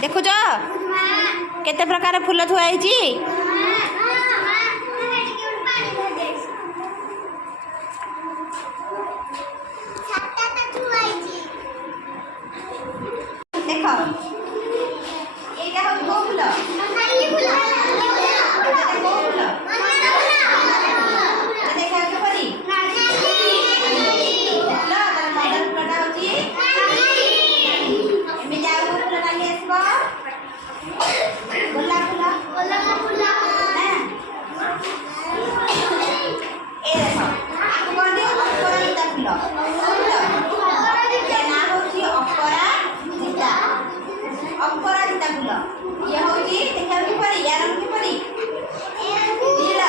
देखुच केते प्रकार फूल थुआई देख यहाँ हूँ फूल अपराजिता फूल ये हूँ देखा किपरि यार किपरि नील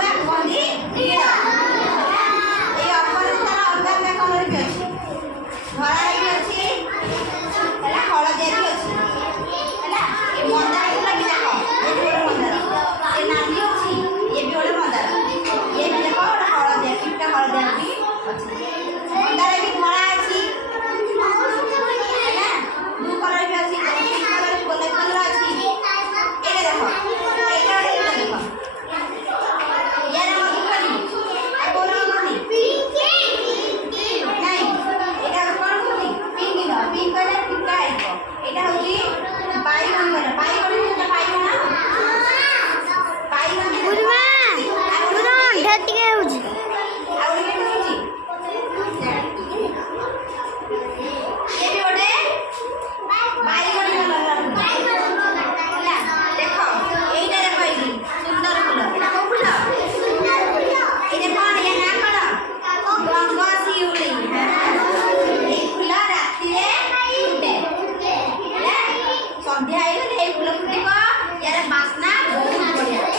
कहती नील ये अपराजितार अलग अलग कलर भी अच्छी धड़ा भी अच्छी है हलदिया भी अच्छी है मंदार फूल भी देख ये मंदार ये नाली अच्छी ये भी गोटे मंदार ये भी देख गोटे हलदिया टिका हलदिया भी अच्छी मंदार भी धड़ा अच्छी कलर भी अच्छी कलर गोलापी कलर अच्छी ये देखो एटा देखो यार हम किपरि कोन कोनी पिंक नहीं एटा कोन कोनी पिंक न पिंक कलर पिंक आइको एटा होची बाईगन कलर बाईगन बुरमा बुरमा ढाटी के होची और के होची ये भी ओडे बाईगन कलर देखो एटा देखो एटी सुंदर फूल एटा को फूल एटा कोन ये ना कोन गंगा शिउली ए फूल राती रे फुटे संध्या आइले ए फूल फुटिको यार बासना बहुत बढ़िया